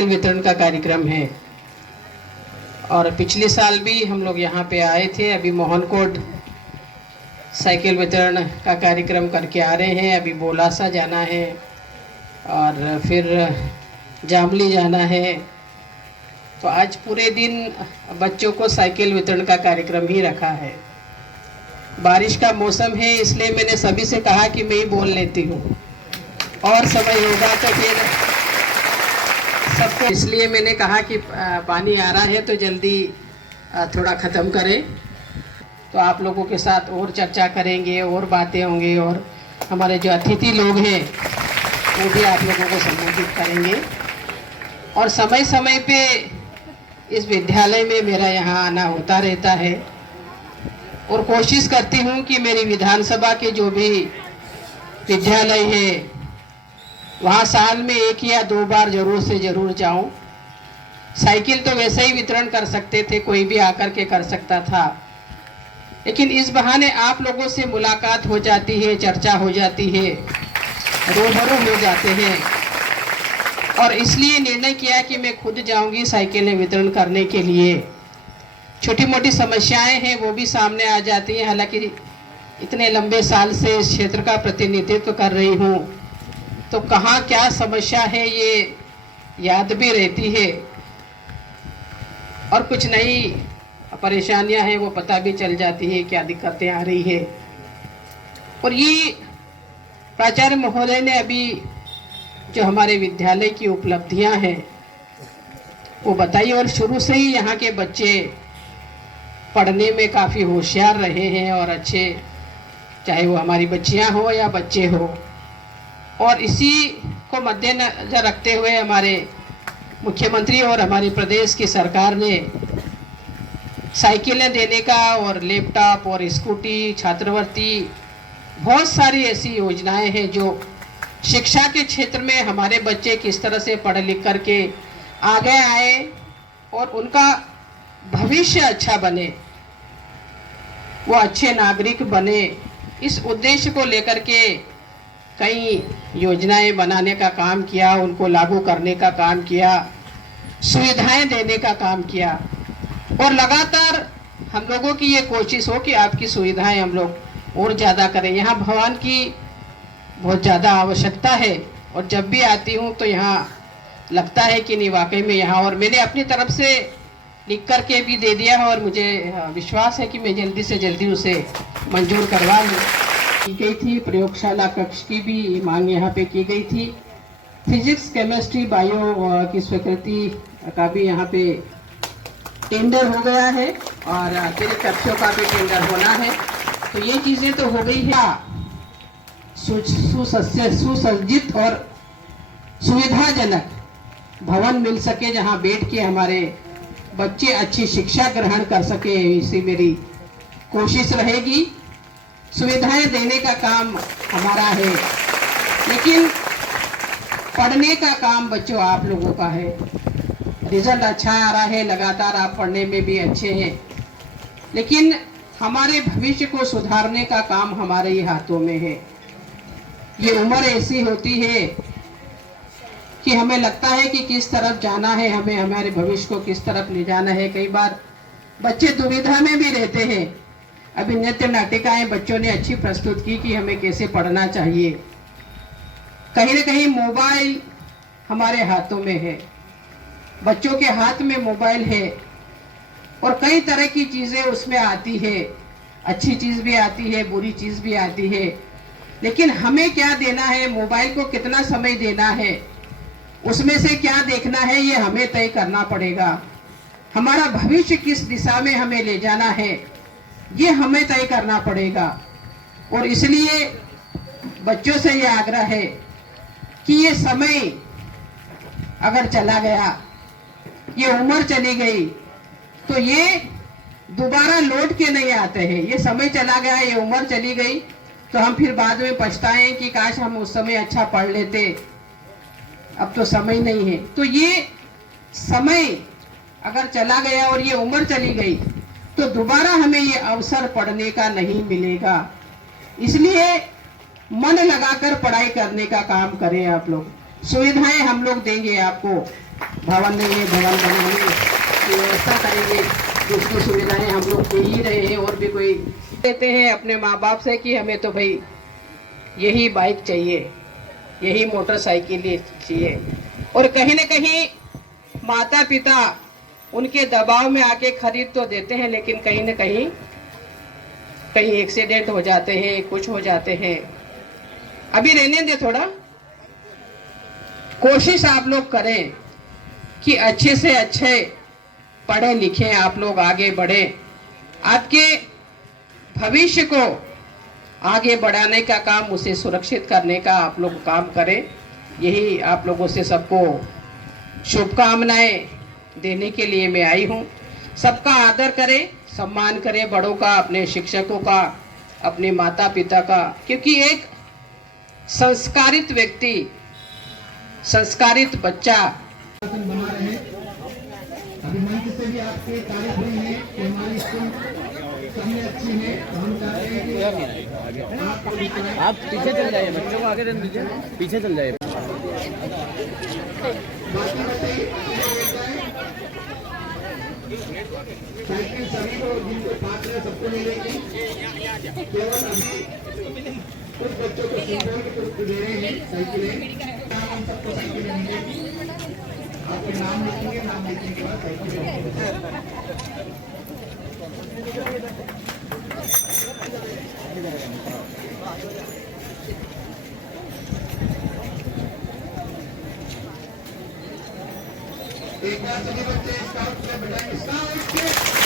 Cycle वितरण का कार्यक्रम है। और पिछले साल भी हम लोग यहाँ पे आए थे। अभी मोहनकोट साइकिल वितरण का कार्यक्रम करके आ रहे हैं। अभी बोलासा जाना है और फिर जामली जाना है। तो आज पूरे दिन बच्चों को साइकिल वितरण का कार्यक्रम ही रखा है। बारिश का मौसम है, इसलिए मैंने सभी से कहा कि मैं ही बोल लेती हूँ, और समय होगा तो फिर सबको, इसलिए मैंने कहा कि पानी आ रहा है तो जल्दी थोड़ा ख़त्म करें। तो आप लोगों के साथ और चर्चा करेंगे और बातें होंगी, और हमारे जो अतिथि लोग हैं वो भी आप लोगों को संबोधित करेंगे। और समय समय पे इस विद्यालय में मेरा यहाँ आना होता रहता है, और कोशिश करती हूँ कि मेरी विधानसभा के जो भी विद्यालय है वहाँ साल में 1 या 2 बार जरूर से जरूर जाऊँ। साइकिल तो वैसे ही वितरण कर सकते थे, कोई भी आकर के कर सकता था, लेकिन इस बहाने आप लोगों से मुलाकात हो जाती है, चर्चा हो जाती है, रूबरू हो जाते हैं। और इसलिए निर्णय किया कि मैं खुद जाऊंगी साइकिलें वितरण करने के लिए। छोटी मोटी समस्याएं हैं वो भी सामने आ जाती हैं, हालांकि इतने लंबे साल से इस क्षेत्र का प्रतिनिधित्व कर रही हूँ, तो कहाँ क्या समस्या है ये याद भी रहती है, और कुछ नई परेशानियां हैं वो पता भी चल जाती है, क्या दिक्कतें आ रही है। और ये प्राचार्य महोदय ने अभी जो हमारे विद्यालय की उपलब्धियां हैं वो बताई, और शुरू से ही यहाँ के बच्चे पढ़ने में काफ़ी होशियार रहे हैं और अच्छे, चाहे वो हमारी बच्चियां हो या बच्चे हो। और इसी को मद्देनजर रखते हुए हमारे मुख्यमंत्री और हमारी प्रदेश की सरकार ने साइकिलें देने का, और लैपटॉप और स्कूटी, छात्रवृत्ति, बहुत सारी ऐसी योजनाएं हैं जो शिक्षा के क्षेत्र में हमारे बच्चे किस तरह से पढ़ लिख करके आगे आए और उनका भविष्य अच्छा बने, वो अच्छे नागरिक बने, इस उद्देश्य को लेकर के कई योजनाएं बनाने का काम किया, उनको लागू करने का काम किया, सुविधाएं देने का काम किया। और लगातार हम लोगों की ये कोशिश हो कि आपकी सुविधाएं हम लोग और ज़्यादा करें। यहाँ भवन की बहुत ज़्यादा आवश्यकता है, और जब भी आती हूँ तो यहाँ लगता है कि नहीं वाकई में यहाँ, और मैंने अपनी तरफ से लिख करके भी दे दिया है, और मुझे विश्वास है कि मैं जल्दी से जल्दी उसे मंजूर करवा लूँ। की गई थी प्रयोगशाला कक्ष की भी मांग यहाँ पे की गई थी। फिजिक्स, केमिस्ट्री, बायो की स्वीकृति का भी यहाँ पे टेंडर हो गया है, और अतिरिक्त कक्षों का भी टेंडर होना है। तो ये चीज़ें तो हो गई है। सुसज्जित और सुविधाजनक भवन मिल सके जहां बैठ के हमारे बच्चे अच्छी शिक्षा ग्रहण कर सके, इसी मेरी कोशिश रहेगी। सुविधाएं देने का काम हमारा है, लेकिन पढ़ने का काम बच्चों आप लोगों का है। रिजल्ट अच्छा आ रहा है, लगातार आप पढ़ने में भी अच्छे हैं, लेकिन हमारे भविष्य को सुधारने का काम हमारे ही हाथों में है। ये उम्र ऐसी होती है कि हमें लगता है कि किस तरफ जाना है, हमें हमारे भविष्य को किस तरफ ले जाना है। कई बार बच्चे दुविधा में भी रहते हैं। अभी नृत्य नाटिकाएं बच्चों ने अच्छी प्रस्तुत की कि हमें कैसे पढ़ना चाहिए। कहीं न कहीं मोबाइल हमारे हाथों में है, बच्चों के हाथ में मोबाइल है, और कई तरह की चीज़ें उसमें आती है, अच्छी चीज़ भी आती है, बुरी चीज़ भी आती है। लेकिन हमें क्या देना है, मोबाइल को कितना समय देना है, उसमें से क्या देखना है, ये हमें तय करना पड़ेगा। हमारा भविष्य किस दिशा में हमें ले जाना है, ये हमें तय करना पड़ेगा। और इसलिए बच्चों से ये आग्रह है कि ये समय अगर चला गया, ये उम्र चली गई, तो ये दोबारा लौट के नहीं आते हैं। ये समय चला गया, ये उम्र चली गई, तो हम फिर बाद में पछताएं कि काश हम उस समय अच्छा पढ़ लेते, अब तो समय नहीं है। तो ये समय अगर चला गया और ये उम्र चली गई, तो दोबारा हमें ये अवसर पढ़ने का नहीं मिलेगा। इसलिए मन लगाकर पढ़ाई करने का काम करें आप लोग। सुविधाएं हम लोग देंगे आपको, भवन देंगे, भवन बनाएंगे, व्यवस्था करेंगे, जिसकी सुविधाएं हम लोग दे ही रहे हैं। और भी कोई देते हैं अपने माँ बाप से कि हमें तो भाई यही बाइक चाहिए, यही मोटरसाइकिल चाहिए। और कहीं न कहीं माता पिता उनके दबाव में आके खरीद तो देते हैं, लेकिन कहीं न कहीं एक्सीडेंट हो जाते हैं, कुछ हो जाते हैं। अभी रहने दे, थोड़ा कोशिश आप लोग करें कि अच्छे से अच्छे पढ़े लिखे आप लोग आगे बढ़े, आपके भविष्य को आगे बढ़ाने का काम, उसे सुरक्षित करने का आप लोग काम करें। यही आप लोगों से सबको शुभकामनाएं देने के लिए मैं आई हूँ। सबका आदर करें, सम्मान करें, बड़ों का, अपने शिक्षकों का, अपने माता पिता का, क्योंकि एक संस्कारित व्यक्ति, संस्कारित बच्चा बना रहे। अभी मंच से भी आपके तारीफ हुई है कि हमारी स्कूल सबसे अच्छी है। हम चाहते हैं कि आप पीछे चल जाइए, बच्चों को आगे रहने दीजिए, पीछे चल जाइए। बाकी बताइए साइकिल सभी को जिनको पात्र है सबको मिलेगी। केवल अभी कुछ बच्चों को सिंबल के दे रहे हैं साइकिलें। हम सबको साइकिलें मिलेगी। आपके नाम लिखेंगे, नाम लिखने के बाद साइकिल एक बार सभी बच्चे स्काउट से बैठाएंगे।